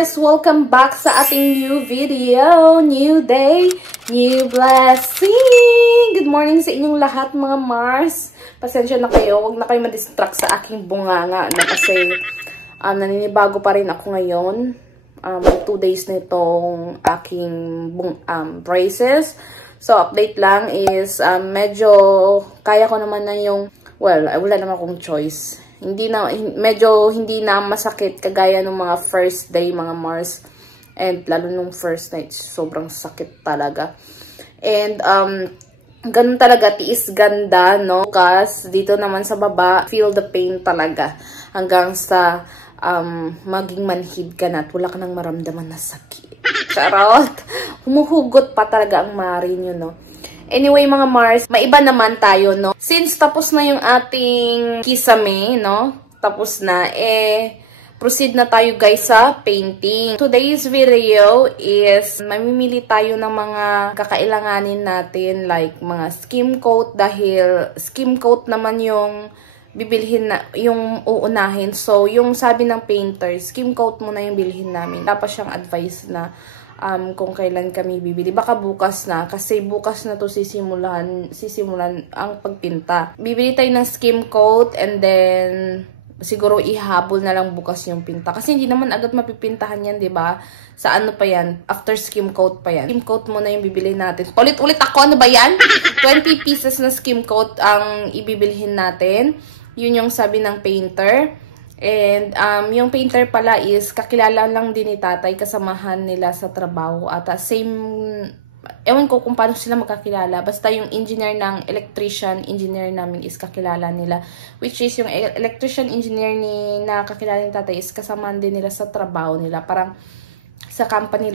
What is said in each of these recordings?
Mars! Welcome back sa ating new video. New day, new blessing! Good morning sa inyong lahat mga Mars. Pasensya na kayo, huwag na kayo ma-distract sa aking bunganga na kasi naninibago pa rin ako ngayon. 2 days na itong aking braces. So, update lang is medyo kaya ko naman na yung, well, wala naman akong choice. Medyo hindi na masakit kagaya ng mga first day mga Mars. And lalo nung first night, sobrang sakit talaga. And ganun talaga, tiis ganda, no? Kasi dito naman sa baba, feel the pain talaga. Hanggang sa maging manhid ka na at wala ka nang maramdaman na sakit. Charot! Humuhugot pa talaga ang marin yun, no? Anyway, mga Mars, maiba naman tayo, no? Since tapos na yung ating kisame, no? Tapos na, proceed na tayo guys sa painting. Today's video is mamimili tayo ng mga kakailanganin natin, like mga skim coat, dahil skim coat naman yung bibilhin na, yung uunahin. So, yung sabi ng painter, skim coat muna yung bilhin namin. Tapos siyang advice na kung kailan kami bibili. Baka bukas na. Kasi bukas na to sisimulan ang pagpinta. Bibili tayo ng skim coat and then siguro ihabol na lang bukas yung pinta. Kasi hindi naman agad mapipintahan yan, 'di ba? Sa ano pa yan? After skim coat pa yan. Skim coat muna yung bibili natin. Ulit-ulit ako, ano ba yan? 20 pieces na skim coat ang ibibilhin natin. Yun yung sabi ng painter. And yung painter pala is kakilala lang din ni tatay, kasamahan nila sa trabaho. At same, ewan ko kung paano sila magkakilala. Basta yung engineer ng electrician, engineer namin is kakilala nila. Which is yung electrician engineer na kakilala ni tatay is kasamahan din nila sa trabaho nila. Parang sa company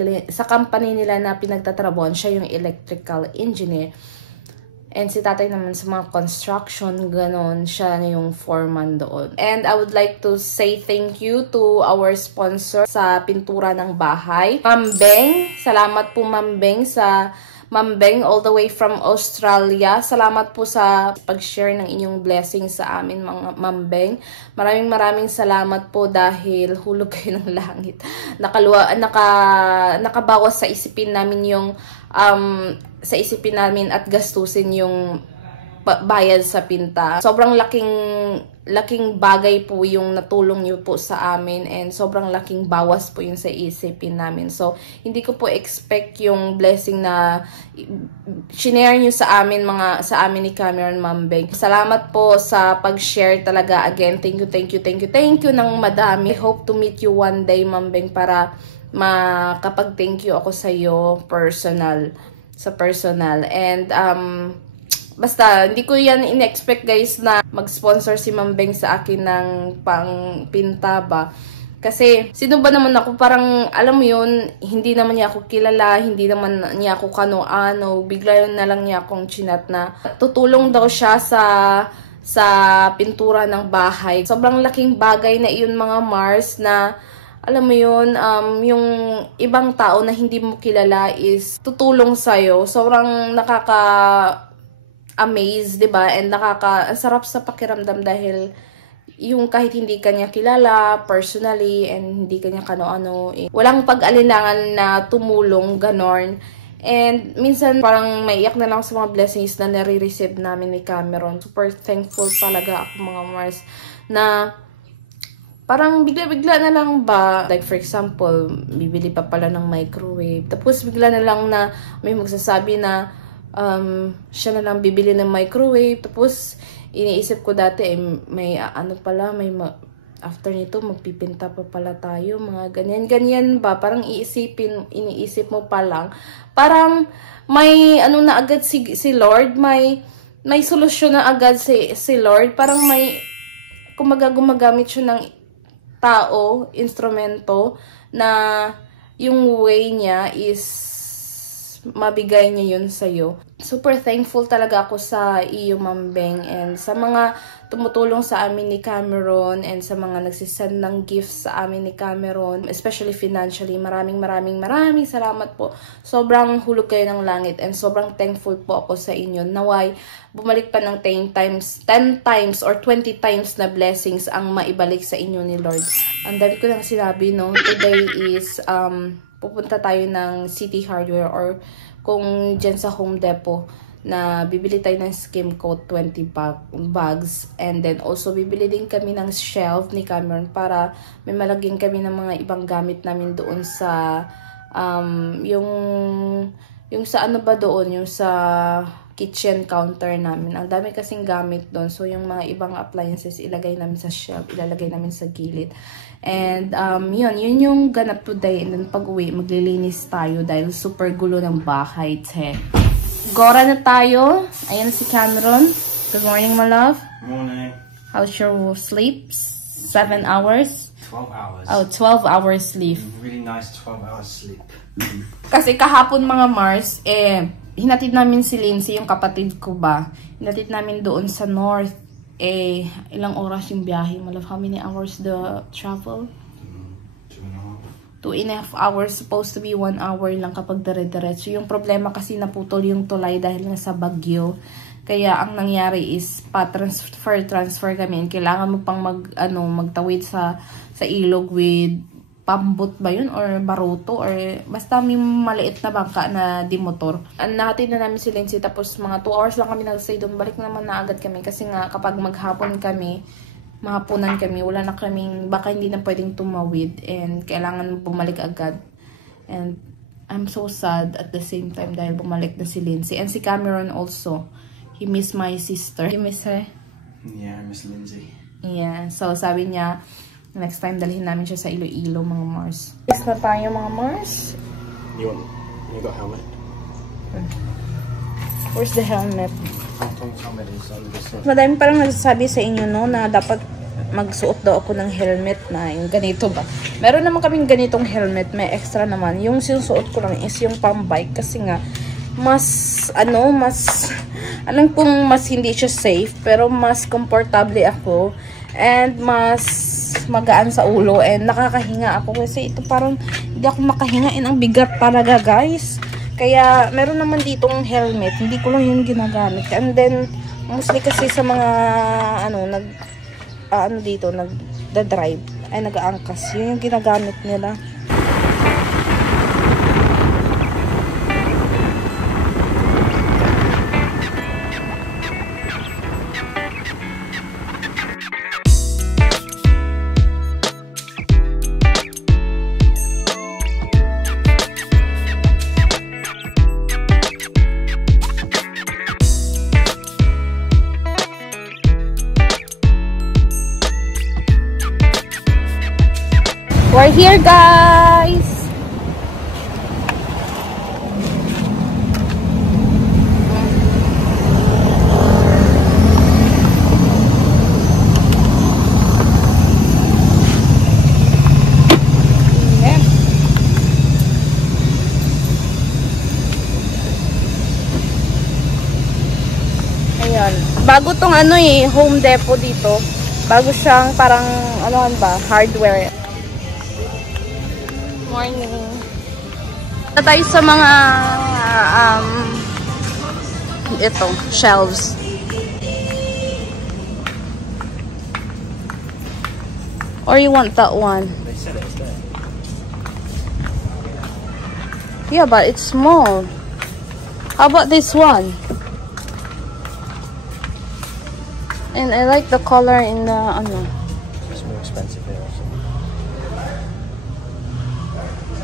nila na pinagtatrabuhan, siya yung electrical engineer. And si tatay naman sa mga construction, ganon, siya na yung foreman doon. And I would like to say thank you to our sponsor sa pintura ng bahay. Ma'am Beng, salamat po Ma'am Beng Ma'am Beng all the way from Australia. Salamat po sa pag-share ng inyong blessing sa amin mga Ma'am Beng. Maraming salamat po dahil hulog kayo ng langit. Nakabawas sa isipin namin yung at gastusin yung bayad sa pinta. Sobrang laking bagay po yung natulong niyo po sa amin and sobrang laking bawas po yung sa isipin namin. So, hindi ko po expect yung blessing na shinare niyo sa amin ni Cameron Ma'am Beng. Salamat po sa pag-share talaga. Again, thank you ng madami. I hope to meet you one day Ma'am Beng para makapag-thank you ako sa iyo sa personal. And basta hindi ko yan in-expect guys na mag-sponsor si Ma'am Beng sa akin ng pang-pinta ba. Kasi sino ba naman ako, parang alam mo yun, hindi naman niya ako kilala, hindi naman niya ako kano-ano, bigla yun na lang niya akong chinat na tutulong daw siya sa pintura ng bahay. Sobrang laking bagay na iyon mga Mars na alam mo yun, yung ibang tao na hindi mo kilala is tutulong sa'yo. Sobrang nakaka-amaze, diba? And ang sarap sa pakiramdam dahil yung kahit hindi kanya kilala personally and hindi kanya kano-ano, walang pag-alinlangan na tumulong, ganon. And minsan parang maiyak na lang sa mga blessings na nare-receive namin ni Cameron. Super thankful talaga ako mga Mars na parang bigla-bigla na lang ba, like for example, bibili pa pala ng microwave. Tapos bigla na lang na may magsasabi na siya na lang bibili ng microwave. Tapos iniisip ko dati, may after nito magpipinta pa pala tayo. Mga ganyan ba? Parang iniisip mo pa lang. Parang may ano na agad si Lord, may solusyon na agad si Lord. Parang may gumagamit siya ng tao, instrumento, na yung way niya is mabigay niya yun sa'yo. Super thankful talaga ako sa iyo, Ma'am Beng, and sa mga tumutulong sa amin ni Cameron, and sa mga nagsisend ng gifts sa amin ni Cameron, especially financially. Maraming salamat po. Sobrang hulog kayo ng langit, and sobrang thankful po ako sa inyo. Naway, bumalik pa ng 10 times or 20 times na blessings ang maibalik sa inyo ni Lord. Ang dami ko nang sinabi, no? Today is, pupunta tayo ng City Hardware, or kung dyan sa Home Depot, na bibili tayo ng skim coat 20 bags, and then also bibili din kami ng shelf ni Cameron para may malagyan kami ng mga ibang gamit namin doon sa yung sa ano ba doon, yung sa kitchen counter namin. Ang dami kasing gamit doon. So, yung mga ibang appliances, ilagay namin sa shelf, ilalagay namin sa gilid. And, yun yung ganap today. And then, pag uwi, maglilinis tayo dahil super gulo ng bahay, te. Gora na tayo. Ayan si Cameron. Good morning, my love. Morning. How's your sleep? 7 hours? 12 hours. Oh, 12 hours sleep. Really nice 12 hours sleep. Kasi kahapon, mga Mars, hinatid namin si Lindsay, yung kapatid ko ba. Hinatid namin doon sa north. Ilang oras yung biyahe? Malaf, how many hours the travel? 2.5 hours. Supposed to be 1 hour lang kapag dire-diretso. Yung problema kasi naputol yung tulay dahil nga sa bagyo. Kaya ang nangyari is transfer kami. Kailangan mo pang magtawid sa ilog with pambot ba yun or baruto or basta may maliit na bangka na di motor. Nahatid na namin si Lindsay, tapos mga 2 hours lang kami nag-stay doon. Balik naman na agad kami kasi nga kapag mahapunan kami, wala na kaming, baka hindi na pwedeng tumawid and kailangan bumalik agad. And I'm so sad at the same time dahil bumalik na si Lindsay. And si Cameron also, he missed my sister. You miss her? Yeah, I miss Lindsay. Yeah, so sabi niya, next time, dalhin namin siya sa Iloilo, mga Mars. Is na tayo, mga Mars. You got helmet? Where's the helmet? Helmet is on this one. Madami parang nagsasabi sa inyo, no, na dapat magsuot daw ako ng helmet na yung ganito ba. Meron naman kaming ganitong helmet, may extra naman. Yung sinusuot ko lang is yung pang-bike kasi nga, alam kong mas hindi siya safe, pero mas komportable ako. And mas magaan sa ulo and nakakahinga ako kasi ito parang hindi ako makahinga and ang bigat talaga, guys. Kaya meron naman ditong helmet, hindi ko lang yun ginagamit. And then mostly kasi sa mga nagda-drive ay nag-aangkas, yun yung ginagamit nila. We're here, guys! Ayan. Bago tong Home Depot dito. Bago siyang parang, hardware. Morning. Na tayo sa mga shelves. Or you want that one? They said it's there. Yeah, but it's small. How about this one? And I like the color in the It's more expensive here also.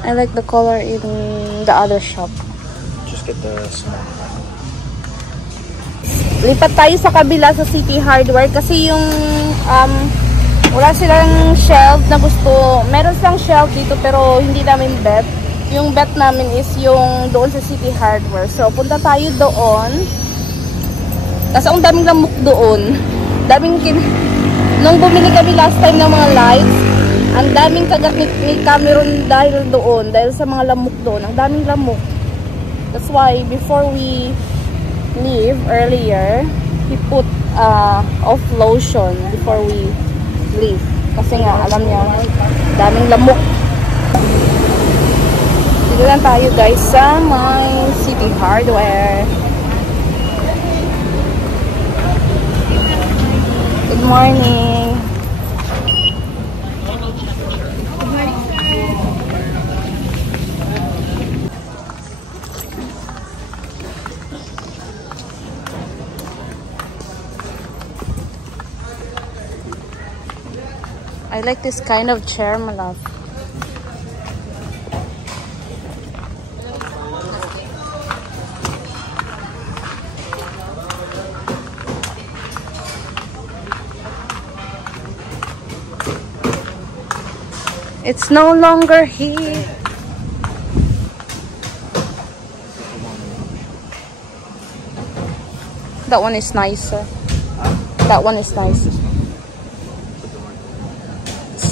I like the color in the other shop. Just get the small. Lipat tayo sa kabila sa City Hardware kasi yung wala silang shelf na gusto. Meron silang shelf dito pero hindi namin bet. Yung bet namin is yung doon sa City Hardware. So punta tayo doon. Kasi ang daming lamok doon. Nung bumili kami last time ng mga lights, ang daming kagat ni Cameron dahil sa mga lamok doon. Ang daming lamok. That's why before we leave earlier, he put off lotion before we leave. Kasi nga, alam niya, daming lamok. Dito lang tayo guys sa my City Hardware. Good morning. I like this kind of chair, my love. It's no longer here. That one is nicer. That one is nicer.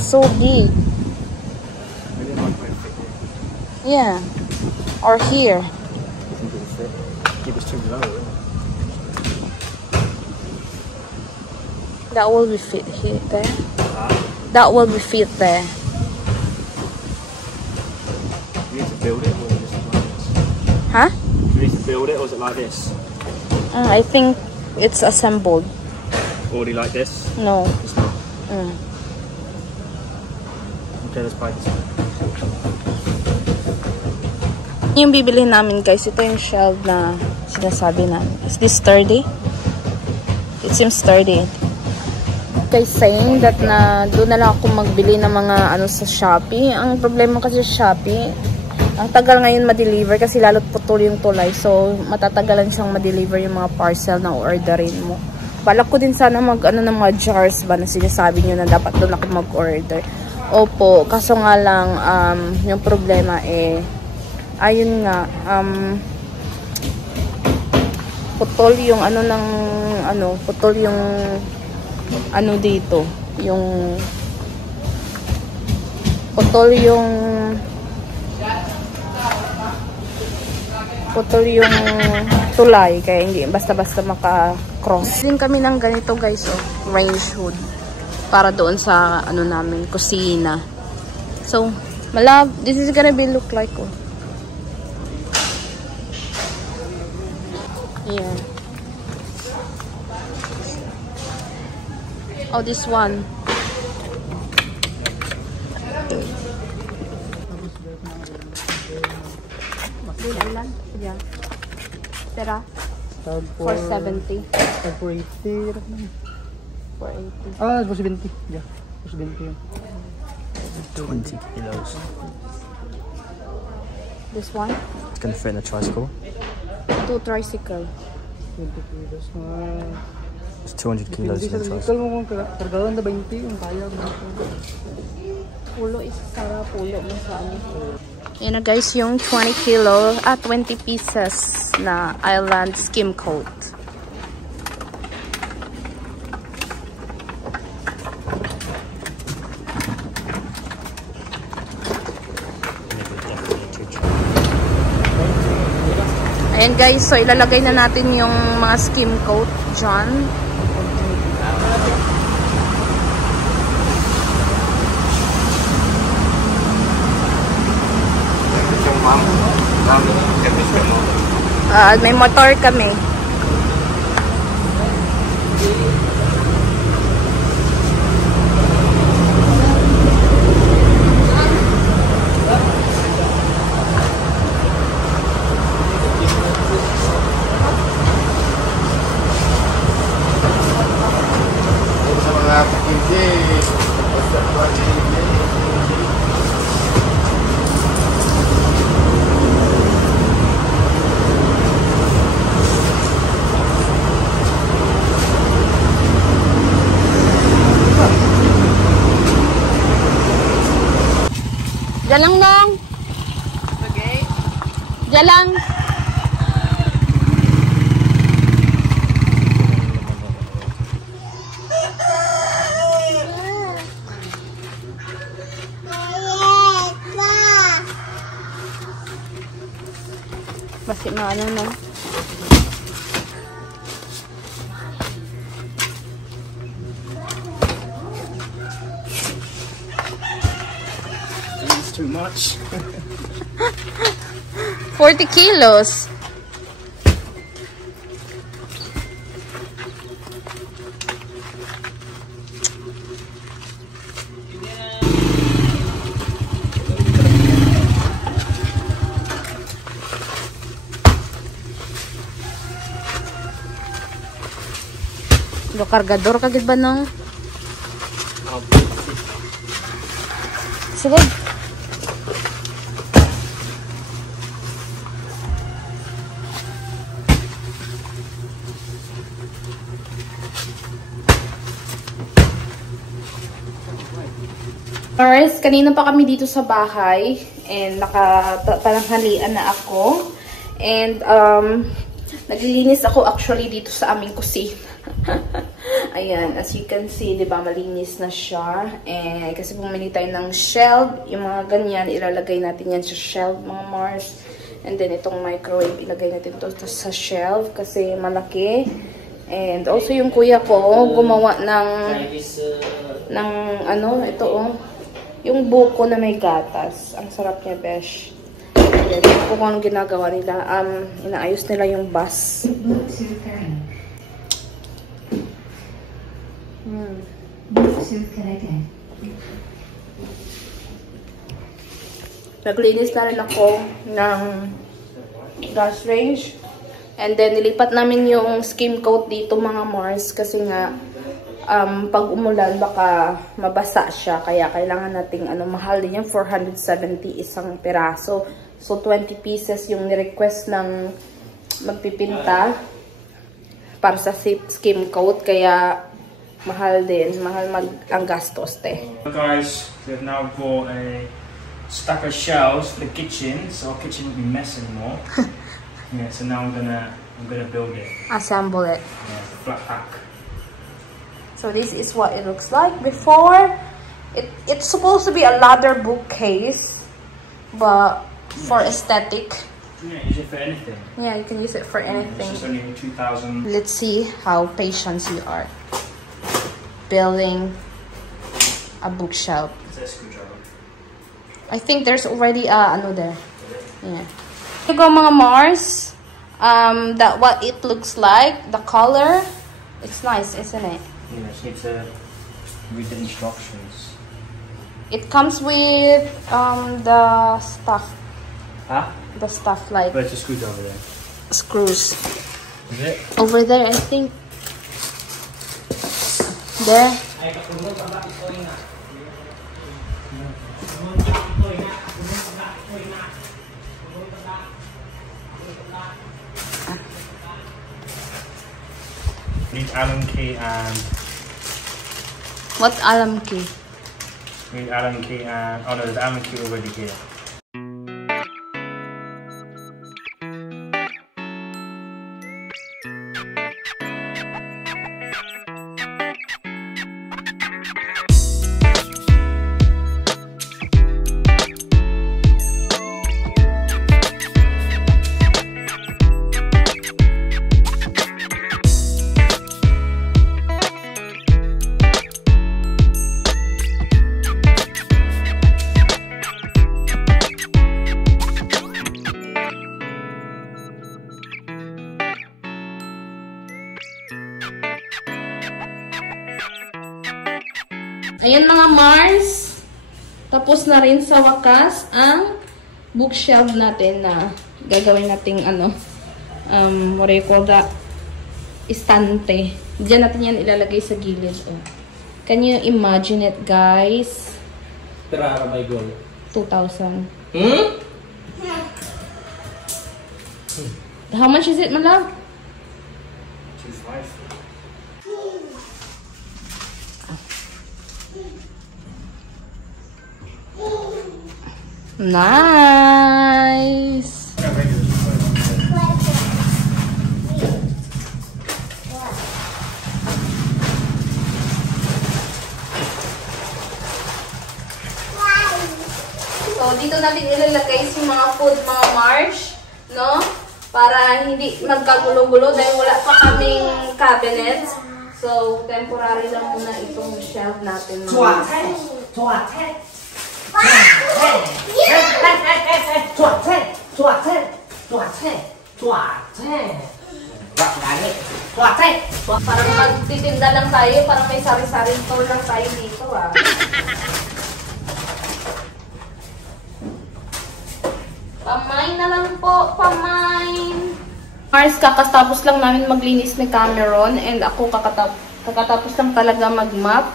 So big. Yeah. Or here. Keep it too low. That will be fit here there. That will be fit there. You need to build it, or is it like this? Huh? You need to build it, or is it like this? I think it's assembled. Already like this? No. It's not. Mm. Okay, let's buy this one. Yung bibilhin namin guys, ito yung shelf na sinasabi namin. Is this sturdy? It seems sturdy. Guys saying that na doon na lang ako magbili ng mga ano sa Shopee. Ang problema kasi sa Shopee, ang tagal ngayon ma-deliver kasi lalo't putol yung tulay. So matatagalan siyang ma-deliver yung mga parcel na orderin mo. Balak ko din sana mag ano ng mga jars ba na sinasabi niyo na dapat doon ako mag-order. Opo, kaso nga lang yung problema ayun nga putol yung ano ng putol yung ano dito, yung putol yung tulay kaya hindi basta-basta maka-cross. Din kami ng ganito guys, range hood. Para doon sa ano namin, kusina. So, malab, this is gonna be look like here. Oh, this one. Yeah. Tera? 470. 480. 480. Ah, 470. Yeah, 470. 20 kilos. This one? It's gonna fit in a tricycle. 2 tricycle. 20 kilos. It's 200 kilos in a tricycle. Mo kung kargawan na 20 yung kaya mo. Pulo is para pulo mo sa ano. Yan na guys yung 20 pieces na Island Skim Coat. Ayan guys, so ilalagay na natin yung mga skim coat dyan. May motor kami. Jalang dong. Okay. Jalang. ano, no? It's too much. 40 kilos. Do kargador kagid ba nang? Sige. Mars, kanina pa kami dito sa bahay and nakapalanghalian na ako. And naglilinis ako actually dito sa aming kusina. Ayan, as you can see, 'di ba, malinis na siya. And kasi bumili tayo ng shelf, yung mga ganyan, ilalagay natin yan sa shelf, mga Mars. And then itong microwave, ilagay natin to sa shelf kasi malaki. And also yung kuya ko gumawa ng ano, ito oh. Yung buko na may gatas. Ang sarap niya, besh. Ayan, kung anong ginagawa nila. Inaayos nila yung bus. Naglinis na rin ako ng gas range. And then, nilipat namin yung skim coat dito, mga Mars. Kasi nga, pag umulan, baka mabasa siya. Kaya kailangan nating, mahal din yan. 470 isang piraso. So, 20 pieces yung ni-request ng magpipinta para sa skim coat. Kaya, mahal din. Mahal ang gastos, te. So guys, we've now bought a stack of shelves for the kitchen. So our kitchen won't be messy anymore. Yeah, so now I'm gonna build it. Assemble it. Yeah, flat pack. So this is what it looks like before. It's supposed to be a ladder bookcase, but for aesthetic. Yeah, use it for anything. Yeah, you can use it for anything. It's just only 2,000. Let's see how patient you are building a bookshelf. It's a screwdriver. I think there's already ano there. Yeah. Here you go, mga Mars. That what it looks like. The color. It's nice, isn't it? Yeah, just need to read the instructions. It comes with the stuff. Huh? The stuff like But it's a screwdriver there. screws. Is it? Over there, I think. There. Need Allen key and What's Allen key? need Allen key and oh no, there's Allen key already here. Ayan mga Mars, tapos na rin sa wakas ang bookshelf natin na gagawin nating what do you call that? Istante. Diyan natin yan ilalagay sa gilid. Oh. Can you imagine it, guys? Pera by goal. 2,000. How much is it, my love? 2,500. Nice. So, dito natin ilalagay si mga food, mga March, no? para hindi magkagulo-gulo dahil wala pa kaming cabinets. So, temporary lang muna itong shelf natin. Parang magtitinda lang tayo, parang may sari-sari store lang tayo dito ah. Pamain na lang po, pamain. Mars, kakatapos lang namin maglinis ni Cameron and ako kakatapos lang talaga mag-mop.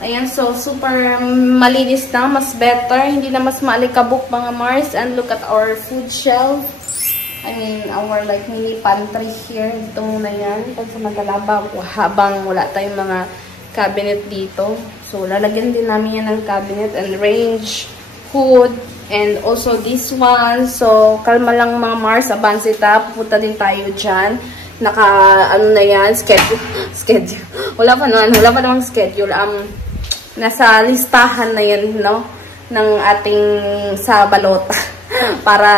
Ayan, so super malinis na, mas better, hindi na mas maalikabok mga Mars. And look at our food shelf. I mean, our like mini pantry here. Dito muna yan. Pag sa magalaba, habang wala tayong mga cabinet dito. So, lalagyan din namin yan ng cabinet and range, hood, and also this one. So, kalma lang mga Mars, Abansita. Pupunta din tayo dyan. Naka, ano na yan, schedule. Wala pa namang schedule. Nasa listahan na yan, no? Ng ating sa balota. Para,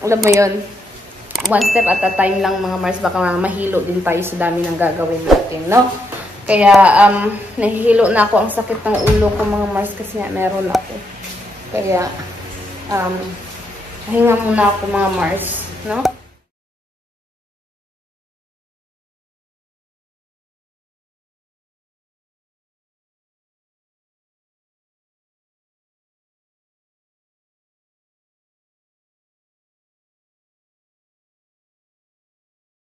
alam mo yun, one step at a time lang mga Mars. Baka mahilo din tayo sa dami ng gagawin natin, no? Kaya, nahihilo na ako. Ang sakit ng ulo ko mga Mars kasi nga meron ako. Kaya, hinga muna ako mga Mars, no?